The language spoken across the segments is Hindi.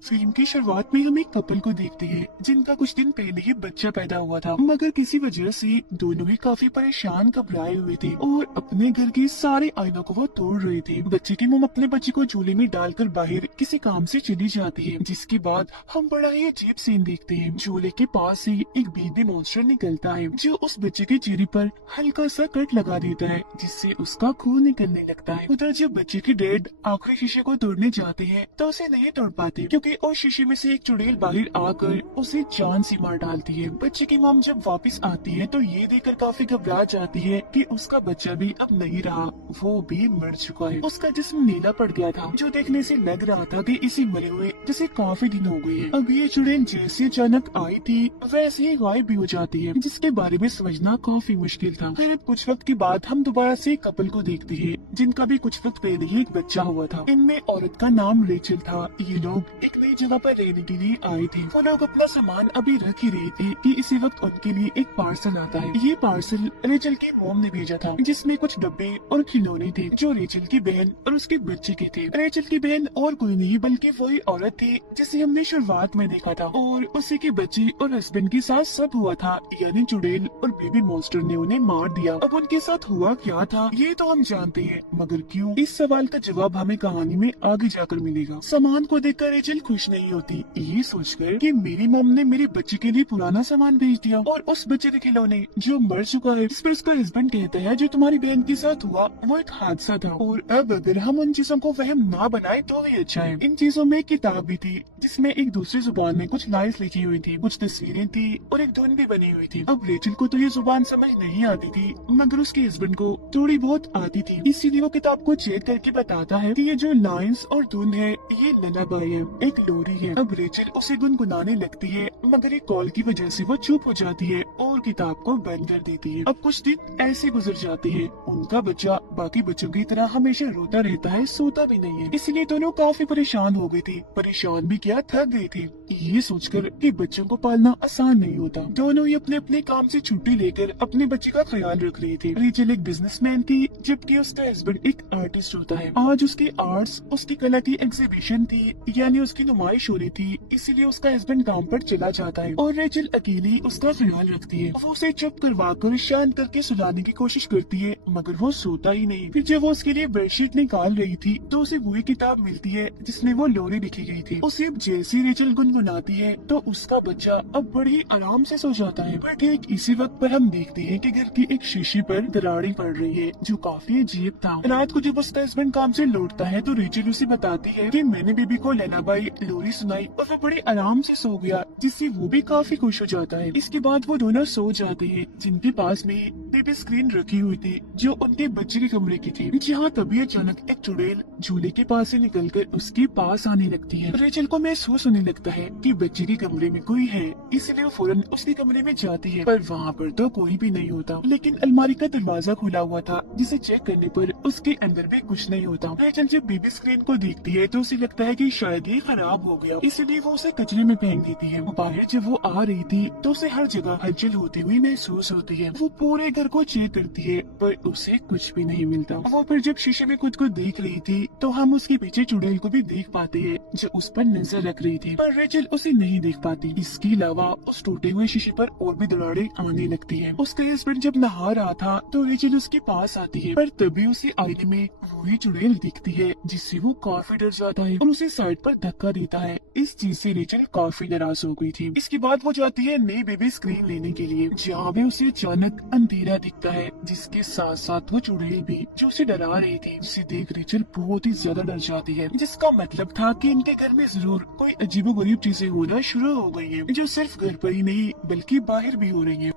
फिल्म की शुरुआत में हम एक कपल को देखते हैं जिनका कुछ दिन पहले ही बच्चा पैदा हुआ था, मगर किसी वजह से दोनों ही काफी परेशान घबराए हुए थे और अपने घर के सारे आईनों को वो तोड़ रहे थे। बच्चे की मम अपने बच्चे को झूले में डालकर बाहर किसी काम से चली जाती है, जिसके बाद हम बड़ा ही अजीब सीन देखते हैं। झूले के पास से एक बेबी मॉन्स्टर निकलता है जो उस बच्चे के चेहरे पर हल्का सा कट लगा देता है, जिससे उसका खून निकलने लगता है। उधर जब बच्चे के डैड आखिरी शीशे को तोड़ने जाते हैं तो उसे नहीं तोड़ पाते, क्योंकि और शीशे में से एक चुड़ैल बाहर आकर उसे जान से मार डालती है। बच्चे की मॉम जब वापस आती है तो ये देखकर काफी घबरा जाती है कि उसका बच्चा भी अब नहीं रहा, वो भी मर चुका है। उसका जिस्म नीला पड़ गया था, जो देखने से लग रहा था कि इसे मरे हुए जैसे काफी दिन हो गए हैं। अब ये चुड़ैल जैसे अचानक आई थी वैसे ही गायब भी हो जाती है, जिसके बारे में समझना काफी मुश्किल था। फिर कुछ वक्त के बाद हम दोबारा से कपल को देखते हैं जिनका भी कुछ वक्त पहले ही एक बच्चा हुआ था। इनमें औरत का नाम रेचल था। ये लोग एक नई जगह पर रहने के लिए आए थे। वो लोग अपना सामान अभी रख ही रहे थे कि इसी वक्त उनके लिए एक पार्सल आता है। ये पार्सल रेचल की मॉम ने भेजा था, जिसमें कुछ डब्बे और खिलौने थे जो रेचल की बहन और उसके बच्चे के थे। रेचल की बहन और कोई नहीं बल्कि वही औरत थी जिसे हमने शुरुआत में देखा था, और उसी के बच्चे और हस्बैंड के साथ सब हुआ था, यानी चुड़ैल और बेबी मॉन्स्टर ने उन्हें मार दिया। अब उनके साथ हुआ क्या था ये तो हम जानते हैं, मगर क्यों, इस सवाल का जवाब हमें कहानी में आगे जाकर मिलेगा। सामान को देखकर रेचल खुश नहीं होती, ये सोचकर कि मेरी मॉम ने मेरे बच्चे के लिए पुराना सामान भेज दिया और उस बच्चे के खिलौने जो मर चुका है। इस पर उसका हस्बैंड कहता है जो तुम्हारी बहन के साथ हुआ वो एक हादसा था, और अब अगर हम उन चीजों को वहम ना बनाए तो भी अच्छा है। इन चीजों में एक किताब भी थी जिसमें एक दूसरी जुबान में कुछ लाइन्स लिखी हुई थी, कुछ तस्वीरें थी और एक धुन भी बनी हुई थी। अब रेचल को तो ये जुबान समझ नहीं आती थी, मगर उसके हस्बैंड को थोड़ी बहुत आती थी, इसीलिए वो किताब को चेक करके बताता है कि ये जो लाइन्स और धुन है ये ललाबाई है, एक लोरी है। अब रेचल उसे गुनगुनाने लगती है, मगर एक कॉल की वजह से वो चुप हो जाती है और किताब को बंद कर देती है। अब कुछ दिन ऐसे गुजर जाते हैं। उनका बच्चा बाकी बच्चों की तरह हमेशा रोता रहता है, सोता भी नहीं है, इसलिए दोनों काफी परेशान हो गए थे। परेशान भी क्या, थक गए थे। ये सोचकर कि बच्चों को पालना आसान नहीं होता, दोनों ही अपने अपने काम से छुट्टी लेकर अपने बच्चे का ख्याल रख रही थी। रेचल एक बिजनेसमैन थी, जबकि उसका हस्बैंड एक आर्टिस्ट होता है। आज उसकी आर्ट्स, उसकी कला की एग्जीबिशन थी, यानी उसकी नुमाइश हो रही थी, इसीलिए उसका हस्बैंड काम पर चला जाता है और रेचल अकेली उसका ख्याल रखती है। वो उसे चुप करवाकर शांत करके सुलाने की कोशिश करती है, मगर वो सोता ही नहीं। फिर जब वो उसके लिए बेडशीट निकाल रही थी तो उसे वही किताब मिलती है जिसमें वो लोरी लिखी गई थी। उसे अब जैसी रेचल गुनगुनाती है तो उसका बच्चा अब बड़े ही आराम से सो जाता है। पर ठीक इसी वक्त पर हम देखते हैं कि घर की एक शीशी पर दरारें पड़ रही है, जो काफी अजीब था। रात को जब उसका हस्बैंड काम से लौटता है तो रेचल उसे बताती है कि मैंने बेबी को लैलाबाई लोरी सुनाई और वो बड़े आराम से सो गया, जिससे वो भी काफी खुश हो जाता है। इसके बाद वो दोनों सो जाते हैं, जिनके पास में बेबी स्क्रीन रखी हुई थी जो उनके बच्चे के कमरे की थी। जहाँ तभी अचानक एक चुड़ैल झूले के पास से निकलकर उसके पास आने लगती है। रेचल को महसूस होने लगता है कि बच्चे के कमरे में कोई है, इसलिए वो फौरन उसके कमरे में जाती है, पर वहाँ पर तो कोई भी नहीं होता। लेकिन अलमारी का दरवाजा खुला हुआ था, जिसे चेक करने पर उसके अंदर भी कुछ नहीं होता। रेचल जब बेबी स्क्रीन को देखती है तो उसे लगता है कि शायद ये खराब हो गया, इसलिए वो उसे कचरे में फेंक देती है। बाहर जब वो आ रही थी तो उसे हर जगह हलचल होती हुई महसूस होती है। वो पूरे घर को चेक करती है पर उसे कुछ भी नहीं मिलता। वो फिर जब शीशे में खुद को देख रही थी तो हम उसके पीछे चुड़ैल को भी देख पाते हैं जो उस पर नजर रख रही थी, पर रेचल उसे नहीं देख पाती। इसके अलावा उस टूटे हुए शीशे पर और भी दरारें आने लगती है। उसका हस्बैंड जब नहा रहा था तो रेचल उसके पास आती है, पर तभी उसे आईने में वही चुड़ैल दिखती है, जिससे वो काफी डर जाता है और उसे साइड पर धक्का देता है। इस चीज से रेचल काफी नाराज हो गई थी। इसके बाद वो जाती है नई बेबी स्क्रीन लेने के लिए, जहाँ भी उसे अचानक अंधेरा दिखता है, जिसके साथ साथ वो चुड़ैल भी जो उसे डरा रही थी। उसे देख रेचल बहुत ही ज्यादा डर जाती है, जिसका मतलब था कि इनके घर में जरूर कोई अजीबोगरीब चीजें होना शुरू हो गई है, जो सिर्फ घर पर ही नहीं बल्कि बाहर भी हो रही है।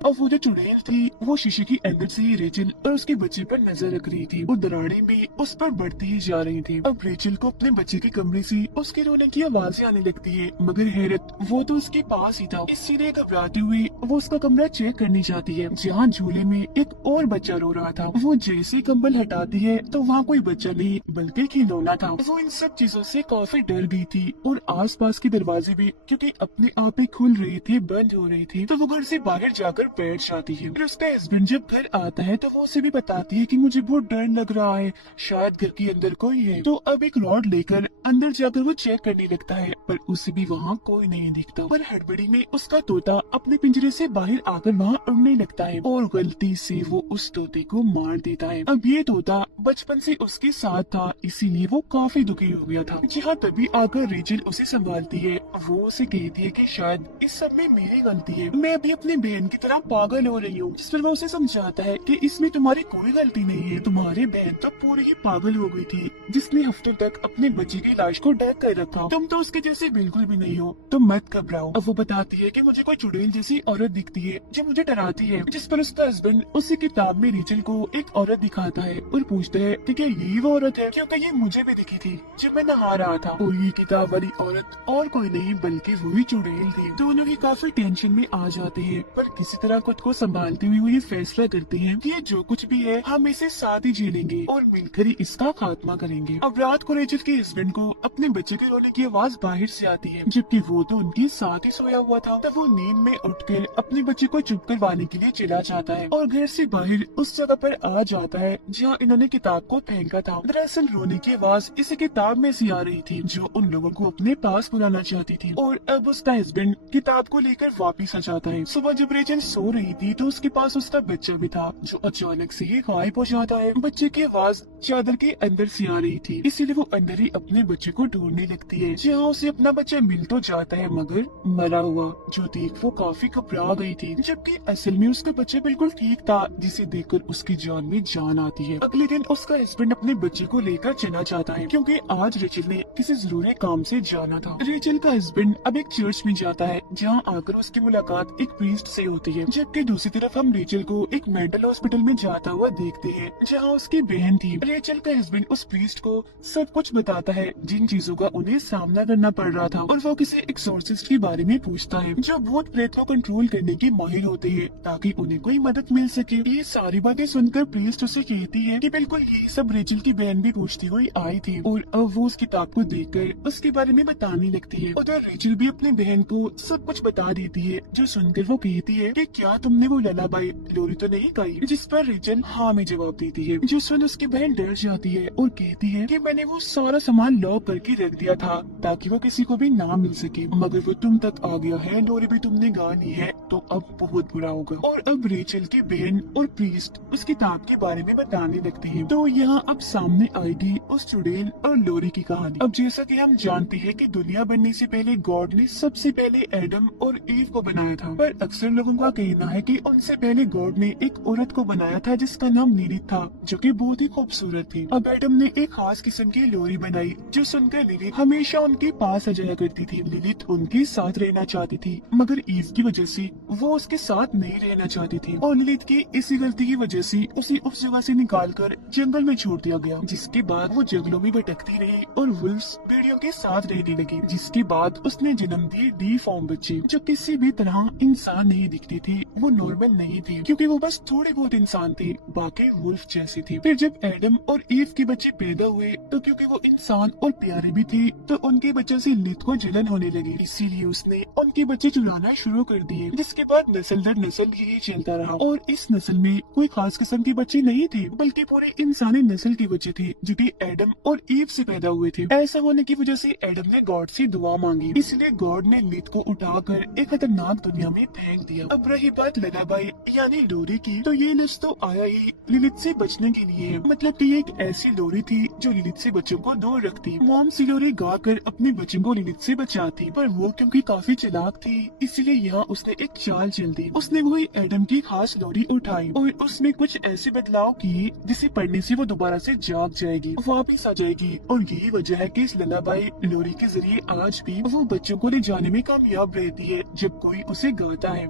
अब वो जो चुड़ैल थी वो शीशे की अंदर से ही रेचल और उसके बच्चे पर नजर रख रही थी और दरारें भी उस पर बढ़ती ही जा रही थी। अब रेचल को अपने बच्चे के कमरे से उसके रोने की आवाजें आने लगती है, मगर हैरत वो तो उसके पास ही था, इसीलिए घबराते हुए वो उसका कमरा चेक करने जाती है जहाँ झूले में एक और बच्चा रो रहा था। वो जैसे ही कंबल हटाती है तो वहाँ कोई बच्चा नहीं बल्कि खिलौना था। वो इन सब चीजों से काफी डर गई थी और आसपास के दरवाजे भी क्योंकि अपने आप ही खुल रहे थे बंद हो रहे थे, तो वो घर से बाहर जाकर बैठ जाती है। फिर उसका हस्बैंड जब घर आता है तो वो उसे भी बताती है कि मुझे बहुत डर लग रहा है, शायद घर के अंदर कोई है। तो अब एक रॉड लेकर अंदर जाकर वो चेक करने लगता है पर उसे भी वहाँ कोई नहीं दिखता। पर हड़बड़ी में उसका तोता अपने पिंजरे से बाहर आकर वहाँ उड़ने लगता है और गलती से वो उस तोते को मार देता है। अब ये तोता बचपन से उसके साथ था इसीलिए वो काफी दुखी हो गया था। जी हाँ, तभी आकर रेचल उसे संभालती है। वो उसे कहती है कि शायद इस सब में मेरी गलती है, मैं अभी अपनी बहन की तरह पागल हो रही हूँ। जिस पर वो उसे समझाता है कि इसमें तुम्हारी कोई गलती नहीं है, तुम्हारी बहन तो पूरी ही पागल हो गई थी जिसने हफ्तों तक अपने बच्चे की लाश को ढक कर रखा। तुम तो उसके जैसे बिल्कुल भी नहीं हो, तुम मत घबराओ। अब वो बताती है कि मुझे कोई चुड़ैल जैसी औरत दिखती है जो मुझे डराती है। जिस पर उसका हस्बैंड उसी किताब में रेचल को एक औरत दिखाता है और पूछता है कि क्या यही वो औरत है, क्योंकि ये मुझे भी दिखी थी जब मैं नहा रहा था। और ये किताब वाली औरत और कोई नहीं बल्कि वही चुड़ैल थी। दोनों ही काफी टेंशन में आ जाते हैं पर किसी तरह खुद को संभालते हुए वो ये फैसला करते हैं कि ये जो कुछ भी है हम इसे साथ ही झेलेंगे और मिलकर ही इसका खात्मा करेंगे। अब रात को रेचल के हस्बैंड को अपने बच्चे के रोने की आवाज बाहर से आती है जबकि वो तो उनके साथ ही सोया हुआ था। तब वो नींद में उठकर अपने बच्चे को चुप करवाने के लिए चला जाता है और घर से बाहर उस जगह पर आ जाता है जहाँ इन्होंने किताब को फेंका था। दरअसल रोने की आवाज इसी किताब में से आ रही थी जो उन लोगों को अपने पास बुलाना चाहती थी। और अब उसका हस्बैंड किताब को लेकर वापिस आ जाता है। सुबह जब रेचल सो रही थी तो उसके पास उसका बच्चा भी था जो अचानक से ही गायब हो जाता है। बच्चे की आवाज चादर के अंदर से आ रही थी इसीलिए वो अंदर ही अपने बच्चे को ढूंढने लगती है जहाँ उसे अपना बच्चा मिल तो जाता है मगर मरा हुआ, जो देख वो काफी घबरा गई थी जबकि असल में उसका बच्चा बिल्कुल ठीक था जिसे देखकर उसकी जान में जान आती है। अगले दिन उसका हस्बैंड अपने बच्चे को लेकर चला जाता है क्योंकि आज रेचल ने किसी जरूरी काम से जाना था। रेचल का हस्बैंड अब एक चर्च में जाता है जहाँ आकर उसकी मुलाकात एक प्रीस्ट से होती है जबकि दूसरी तरफ हम रेचल को एक मेंटल हॉस्पिटल में जाता हुआ देखते हैं जहाँ उसकी बहन थी। रेचल का हस्बैंड उस प्रीस्ट को सब कुछ बताता है जिन चीजों का उन्हें सामना करना पड़ रहा था और वो किसी एक्सोर्सिस्ट के बारे में पूछता है जो भूत प्रेत को कंट्रोल करने के माहिर होते हैं ताकि उन्हें कोई मदद मिल सके। ये सारी बातें सुनकर प्रीस्ट उसे कहती है कि बिल्कुल ये सब रेचल की बहन भी पूछती हुई आई थी और अब वो उस किताब को देखकर उसके बारे में बताने लगती है। उधर रेचल भी अपनी बहन को सब कुछ बता देती है जो सुनकर वो कहती है कि क्या तुमने वो ललाबाई लोरी तो नहीं गाई, जिस पर रेचल हाँ में जवाब देती है। जो सुन उसकी बहन डर जाती है और कहती है कि मैंने वो सारा सामान लॉक करके रख दिया था ताकि वो किसी को भी ना मिल सके, मगर वो तुम तक आ गया है, लोरी भी तुमने गा ली है तो अब बहुत बुरा होगा। और अब रेचल की बहन और प्रीस्ट उस किताब के बारे में बताने लगते हैं। तो यहाँ अब सामने आएगी उस चुड़ैल और लोरी की कहानी। अब जैसा कि हम जानते हैं कि दुनिया बनने से पहले गॉड ने सबसे पहले एडम और ईव को बनाया था, पर अक्सर लोगों का कहना है कि उनसे पहले गॉड ने एक औरत को बनाया था जिसका नाम लिलिथ था जो कि बहुत ही खूबसूरत थी। अब एडम ने एक खास किस्म की लोरी बनाई जो सुनकर लिलिथ हमेशा उनके पास आ जाया करती थी। लिलिथ उनके साथ रहना चाहती थी मगर ईव की वजह से वो उसके साथ नहीं रहना चाहती थी और लिलिथ की इसी गलती की वजह से उसे उस जगह से निकालकर जंगल में छोड़ दिया गया, जिसके बाद वो जंगलों में भटकती रही और वुल्फ्स भेड़ियों के साथ रहने लगी। जिसके बाद उसने जन्म दिए डी फॉर्म बच्चे जो किसी भी तरह इंसान नहीं दिखती थी, वो नॉर्मल नहीं थी क्योंकि वो बस थोड़े बहुत इंसान थे, बाकी वुल्फ जैसी थी। फिर जब एडम और ईव के बच्चे पैदा हुए तो क्योंकि वो इंसान और प्यारे भी थे तो उनके बच्चों से लिलिथ को जलन होने लगी, इसीलिए उसने उनके बच्चे चुराना शुरू कर दिए, जिसके बाद नस्ल दर नस्ल यही चलता रहा। और इस नस्ल में कोई खास किस्म के बच्चे नहीं थे बल्कि पूरे इंसानी नस्ल के बच्चे थे जो कि एडम और ईव से पैदा हुए थे। ऐसा होने की वजह से एडम ने गॉड से दुआ मांगी, इसलिए गॉड ने लिलिथ को उठाकर एक खतरनाक दुनिया में फेंक दिया। अब रही बात ललाबाई यानी लोरी की, तो ये लफ्ज तो आया ही लिलिथ से बचने के लिए, मतलब कि ये एक ऐसी लोरी थी जो लिलिथ से बच्चों को दूर रखती। मॉम सी लोरी गाकर अपने बच्चों को लिलिथ से बचाती, पर वो क्योंकि काफी चालाक थी इसलिए यहाँ उसने एक चाल चल दी। उसने वही एडम की खास लोरी उठाई और उसमें कुछ ऐसे बदलाव किए जिसे पढ़ने से वो दोबारा से जाग जाएगी, वापिस आ जाएगी। और यही वजह है कि इस ललाबाई लोरी के जरिए आज भी वो बच्चों को ले जाने में कामयाब रहती है जब कोई उसे गाता है।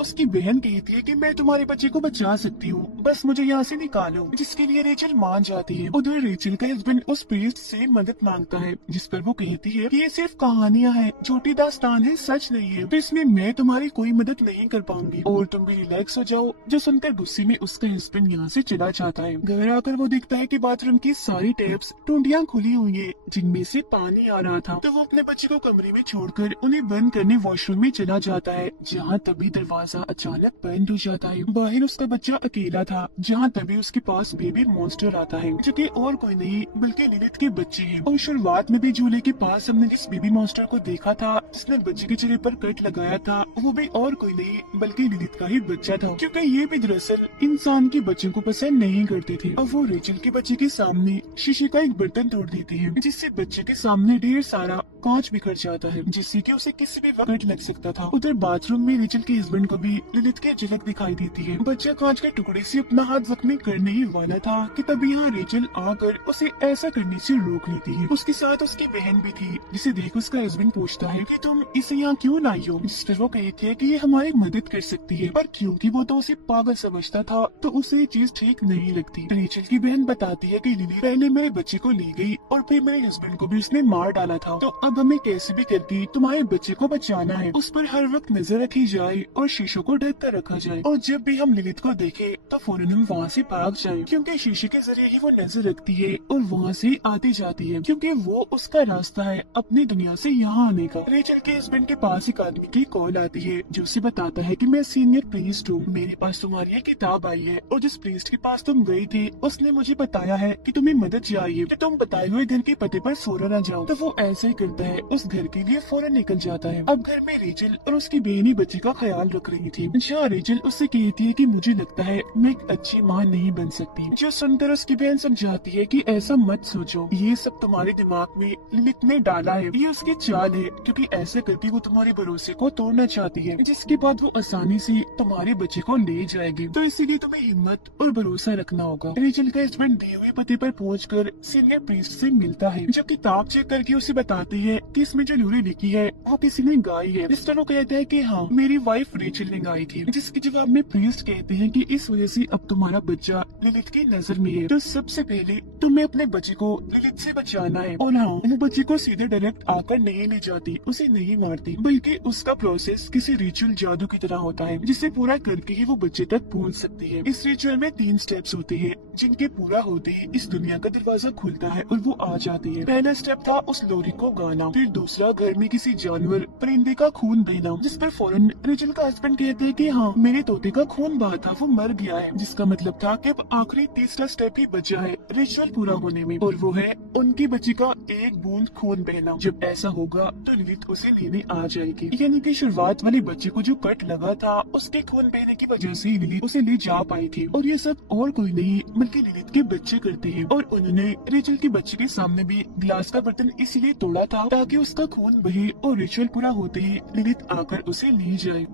उसकी बहन कहती है कि मैं तुम्हारे बच्चे को बचा सकती हूँ, बस मुझे यहाँ से निकालो, जिसके लिए रेचल मान जाती है। उधर रेचल का हस्बैंड उस प्रीस्ट से मदद मांगता है, जिस पर वो कहती है कि ये सिर्फ कहानियाँ हैं, झूठी दास्तान है, सच नहीं है, तो इसमें मैं तुम्हारी कोई मदद नहीं कर पाऊंगी और तुम भी रिलैक्स हो जाओ। जो सुनकर गुस्से में उसका हस्बैंड यहाँ से चला जाता है। घर आकर वो देखता है कि बाथरूम की सारी टैप्स टूटियां खुली हुई है, जिनमें से पानी आ रहा था। तो वो अपने बच्चे को कमरे में छोड़कर उन्हें बंद करने वॉशरूम में चला जाता है, जहाँ तभी दरवाजा अचानक बंद हो जाता है। बाहर उसका बच्चा अकेला था, जहाँ तभी उसके पास बेबी मॉन्स्टर आता है, जो कि और कोई नहीं बल्कि लिलिथ के बच्चे हैं। और शुरुआत में भी झूले के पास हमने इस बेबी मॉन्स्टर को देखा था, जिसने बच्चे के चेहरे पर कट लगाया था, वो भी और कोई नहीं बल्कि लिलिथ का ही बच्चा था, क्योंकि ये भी दरअसल इंसान के बच्चों को पसंद नहीं करते थे। अब वो रेचल के बच्चे के सामने शीशे का एक बर्तन तोड़ देती है, जिससे बच्चे के सामने ढेर सारा कांच बिखर जाता है, जिससे कि उसे किसी भी वक्त लग सकता था। उधर बाथरूम में रेचल के हस्बैंड को भी लिलिथ की झलक दिखाई देती है। बच्चा कांच के टुकड़े से अपना हाथ जख्मी करने ही वाला था कि तभी यहाँ रेचल आकर उसे ऐसा करने से रोक लेती है। उसके साथ उसकी बहन भी थी, जिसे देख उसका हस्बैंड पूछता है कि तुम इसे यहाँ क्यों लाई हो, जिस पर वो कहती है कि ये हमारी मदद कर सकती है, पर क्योंकि वो तो उसे पागल समझता था तो उसे ये चीज ठीक नहीं लगती। रेचल की बहन बताती है कि लिली पहले मेरे बच्चे को ले गई और फिर मेरे हस्बैंड को भी उसने मार डाला था, तो अब हमें कैसे भी करके तुम्हारे बच्चे को बचाना है। उस पर हर वक्त नजर रखी जाए और शीशों को ढककर रखा जाए, और जब भी हम लिलिथ को देखे तो फौरन हम वहाँ से भाग जाएं, क्योंकि शीशे के जरिए ही वो नजर रखती है और वहाँ से आती जाती है, क्योंकि वो उसका रास्ता है अपनी दुनिया से यहाँ आने का। रेचल के हस्बैंड के पास एक आदमी की कॉल आती है, जो उसे बताता है कि मैं सीनियर प्रीस्ट हूँ, मेरे पास तुम्हारी एक किताब आई है और जिस प्रीस्ट के पास तुम गई थी उसने मुझे बताया है कि तुम्हें मदद चाहिए, कि तुम बताए हुए घर के पते पर फौरन आ जाओ। तो वो ऐसा ही करता है, उस घर के लिए फौरन निकल जाता है। अब घर में रेचल और उसकी बहनी बच्चे का ख्याल रख रही थी, जहाँ रेचल उससे कहती है कि मुझे लगता है मैं एक अच्छी माँ नहीं बन सकती, जो सुनकर उसकी बहन समझाती है कि ऐसा मत सोचो, ये सब तुम्हारे दिमाग में लिलिथ ने डाला है, ये उसकी चाल है, क्योंकि ऐसे करके वो तुम्हारे भरोसे को तोड़ना चाहती है, जिसके बाद वो आसानी से तुम्हारे बच्चे को ले जाएगी, तो इसीलिए तुम्हें हिम्मत और भरोसा रखना होगा। रेचल का हस्बैंड दिए हुए पते पर पहुंचकर सीनियर प्रीस्ट से मिलता है, जो किताब चेक करके उसे बताती है कि इसमें जो लोरी लिखी है वो किसी ने गाई है। इस तरह कहता है कि हाँ मेरी वाइफ रेचल ने गाई थी, जिसके जवाब में प्रीस्ट कहते हैं कि इस वजह से अब तुम्हारा बच्चा लिलिथ की नजर में है, तो सबसे पहले तुम्हें अपने बच्चे को लिलिथ से बचाना है। और हाँ, वो बच्चे को सीधे डायरेक्ट आकर नहीं ले जाती, उसे नहीं मारती, बल्कि उसका प्रोसेस किसी रिचुअल जादू की तरह होता है, जिसे पूरा करके ही वो बच्चे तक पहुंच सकती है। इस रिचुअल में 3 स्टेप्स होते हैं, जिनके पूरा होते ही इस दुनिया का दरवाजा खुलता है और वो आ जाती है। पहला स्टेप था उस लोरी को गाना, फिर दूसरा घर में किसी जानवर परिंदे का खून बहना, जिस पर फौरन रेचल का हस्बैंड कहते हैं कि हाँ मेरे तोते का खून बहा था, वो मर गया है, जिसका मतलब था कि अब आखिरी तीसरा स्टेप ही बचा है रिचुअल पूरा होने में, और वो है उनकी बच्ची का एक बूंद खून बहना। जब ऐसा होगा तो लिलिथ उसे लेने आ जाएगी, यानी कि शुरुआत वाले बच्चे को जो कट लगा था उसके खून बहने की वजह से लिलिथ उसे ले जा पाई थी, और ये सब और कोई नहीं बल्कि लिलिथ के बच्चे करते हैं। और उन्होंने रेचल के बच्चे के सामने भी ग्लास का बर्तन इसीलिए तोड़ा था ताकि उसका खून बहे और रिचुअल पूरा होते ही लिलिथ आकर उसे ले जाए।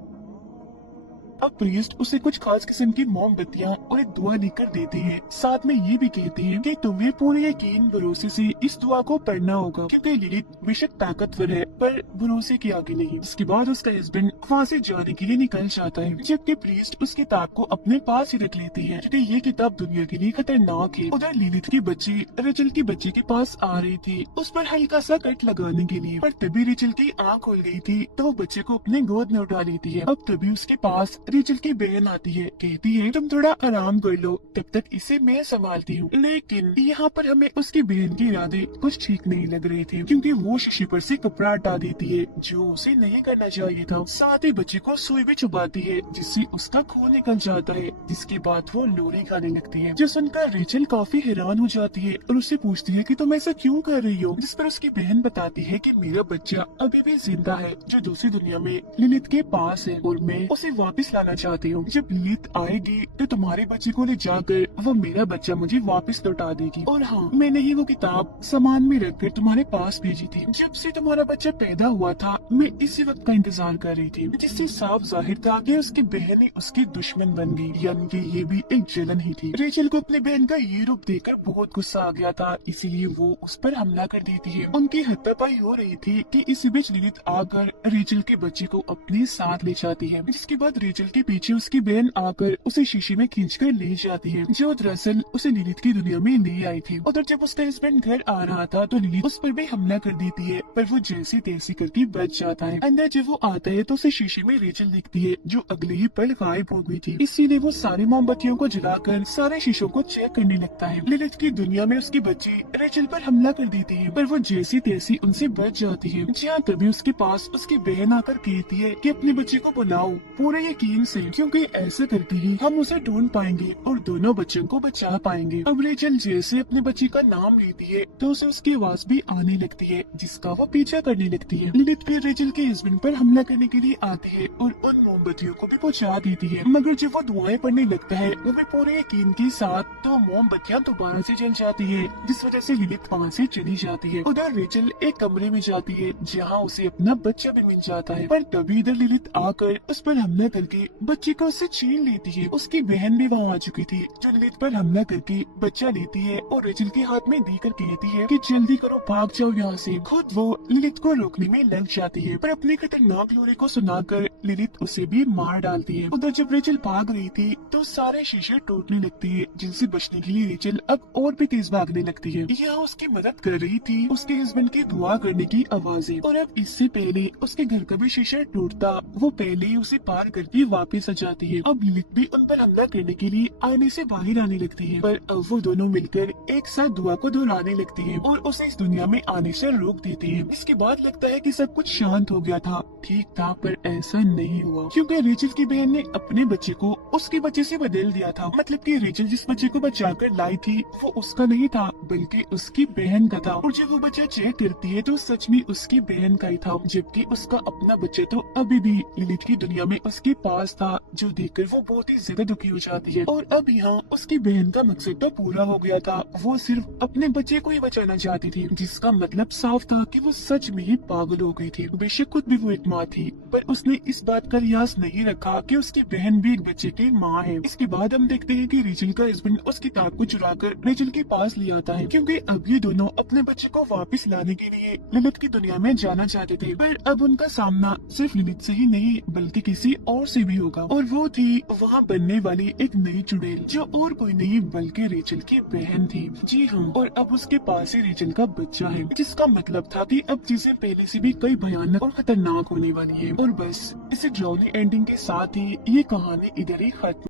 अब प्रीस्ट उसे कुछ खास किस्म की मोमबत्तियां और एक दुआ लेकर देते हैं, साथ में ये भी कहते हैं कि तुम्हें पूरे यकीन भरोसे से इस दुआ को पढ़ना होगा, क्योंकि लिलिथ बेशक ताकतवर है पर भरोसे के आगे नहीं। इसके बाद उसका हस्बैंड वहाँ से जाने के लिए निकल जाता है, जबकि प्रीस्ट उस किताब को अपने पास ही रख लेते हैं, क्योंकि ये किताब दुनिया के लिए खतरनाक है। उधर लिलिथ की बच्ची रेचल के बच्चे के पास आ रही थी, उस पर हल्का सा कट लगाने के लिए, पर तभी रेचल की आँख खुल गई थी तो वो बच्चे को अपने गोद में उठा लेती है। अब तभी उसके पास रेचल की बहन आती है, कहती है तुम थोड़ा आराम कर लो, तब तक इसे मैं संभालती हूँ। लेकिन यहाँ पर हमें उसकी बहन के इरादे कुछ ठीक नहीं लग रहे थे, क्योंकि वो शीशे पर से कपड़ा हटा देती है, जो उसे नहीं करना चाहिए था। साथ ही बच्चे को सुई भी चुभाती है, जिससे उसका खून निकल जाता है, जिसके बाद वो लोरी खाने लगती है, जो सुनकर रेचल काफी हैरान हो जाती है और उससे पूछती है कि तुम ऐसा क्यों कर रही हो, जिस पर उसकी बहन बताती है कि मेरा बच्चा अभी भी जिंदा है, जो दूसरी दुनिया में लिलिथ के पास है, और मैं उसे वापस लाना चाहती हूँ। जब लिलिथ आएगी तो तुम्हारे बच्चे को ले जाकर वो मेरा बच्चा मुझे वापस लौटा देगी। और हाँ, मैंने ही वो किताब सामान में रखकर तुम्हारे पास भेजी थी। जब से तुम्हारा बच्चा पैदा हुआ था मैं इसी वक्त का इंतजार कर रही थी, जिससे साफ जाहिर था कि उसकी बहन ही उसकी दुश्मन बन गई, यानी कि ये भी एक जलन ही थी। रेचल को अपनी बहन का ये रूप देखकर बहुत गुस्सा आ गया था, इसीलिए वो उस पर हमला कर देती है। उनकी हत्यापाई हो रही थी कि इसी बीच लिलित आकर रेचल के बच्चे को अपने साथ ले जाती है, जिसके बाद रेचल के पीछे उसकी बहन आकर उसे शीशे में खींचकर ले जाती है, जो दरअसल उसे लिलित की दुनिया में ले आई थी। उधर जब उसका हस्बैंड घर आ रहा था तो लिलित उस पर भी हमला कर देती है, पर वो जैसे तैसे करके बच जाता है। अंदर जब वो आता है तो उसे शीशे में रेचल दिखती है, जो अगले ही पल गायब हो गई थी। इसीलिए वो सारी मोमबत्तियों को जलाकर सारे शीशों को चेक करने लगता है। लिलित की दुनिया में उसकी बच्ची रेचल पर हमला कर देती है, पर वो जैसी तैसी उनसे बच जाती है। जहाँ तभी उसके पास उसकी बहन आकर कहती है कि अपने बच्चे को बुलाओ पूरे यकीन से, क्योंकि ऐसे करके ही हम उसे ढूंढ पाएंगे और दोनों बच्चों को बचा पाएंगे। अब रेचल जैसे अपने बच्चे का नाम लेती है तो उसे उसकी आवाज भी आने लगती है, जिसका वो पीछा करने लगती है। लिलित फिर रेचल के हस्बैंड पर हमला करने के लिए आती है और उन मोमबत्तियों को भी बुझा देती है, मगर जब वो धुआं पड़ने लगता है वो भी पूरे यकीन के साथ तो मोमबत्तियां दोबारा से जल जाती है, जिस वजह से लिलित वहाँ से चली जाती है। उधर रेचल एक कमरे में जाती है जहाँ उसे अपना बच्चा भी मिल जाता है, पर तभी इधर लिलित आकर उस पर हमला करके बच्चे को उससे छीन लेती है। उसकी बहन भी वहाँ आ चुकी थी, जो लिलित पर हमला करके बच्चा लेती है और रेचल के हाथ में देकर कहती है कि जल्दी करो, भाग जाओ यहाँ से। खुद वो लिलित को रोकने में लग जाती है, पर अपने खतरनाक लोरे को सुनाकर लिलित उसे भी मार डालती है। उधर जब रेचल भाग रही थी तो सारे शीशे टूटने लगते हैं, जिनसे बचने के लिए रेचल अब और भी तेज भागने लगती है। यहाँ उसकी मदद कर रही थी उसके हस्बैंड की दुआ करने की आवाजें, और अब इससे पहले उसके घर का भी शीशा टूटता वो पहले ही उसे पार करके वापस आ जाती है। अब लिलित भी उन पर हमला करने के लिए आने से बाहर आने लगती है, पर अब वो दोनों मिलकर एक साथ दुआ को दोहराने लगती है और उसे इस दुनिया में आने से रोक देती है। इसके बाद लगता है कि सब कुछ शांत हो गया था, ठीक था, पर ऐसा नहीं हुआ, क्योंकि रेचल की बहन ने अपने बच्चे को उसके बच्चे से बदल दिया था। मतलब कि रेचल जिस बच्चे को बचाकर लाई थी वो उसका नहीं था, बल्कि उसकी बहन का था। और जब वो बच्चा चेक करती है तो सच में उसकी बहन का ही था, जबकि उसका अपना बच्चा तो अभी भी लिलित की दुनिया में उसके पास था, जो देखकर वो बहुत ही ज्यादा दुखी हो जाती है। और अब यहाँ उसकी बहन का मकसद तो पूरा हो गया था, वो सिर्फ अपने बच्चे को ही बचाना चाहती थी, जिसका मतलब साफ था कि वो सच में ही पागल हो गई थी। बेशक खुद भी वो एक माँ थी, पर उसने इस बात का रियाज नहीं रखा कि उसकी बहन भी एक बच्चे की माँ है। इसके बाद हम देखते हैं कि रेचल का हस्बैंड उस किताब को चुराकर रेचल के पास ले आता है, क्योंकि अब ये दोनों अपने बच्चे को वापस लाने के लिए लिलित की दुनिया में जाना चाहते थे। पर अब उनका सामना सिर्फ लिलित से ही नहीं बल्कि किसी और से भी होगा, और वो थी वहाँ बनने वाली एक नई चुड़ैल, जो और कोई नहीं बल्कि रेचल की बहन थी। जी हाँ, और अब उसके पास ही रेचल का बच्चा है, जिसका मतलब था कि अब चीजें पहले से भी कई भयानक और खतरनाक होने वाली है। और बस इस ड्राउनी एंडिंग के साथ ही ये कहानी इधर ही खत्म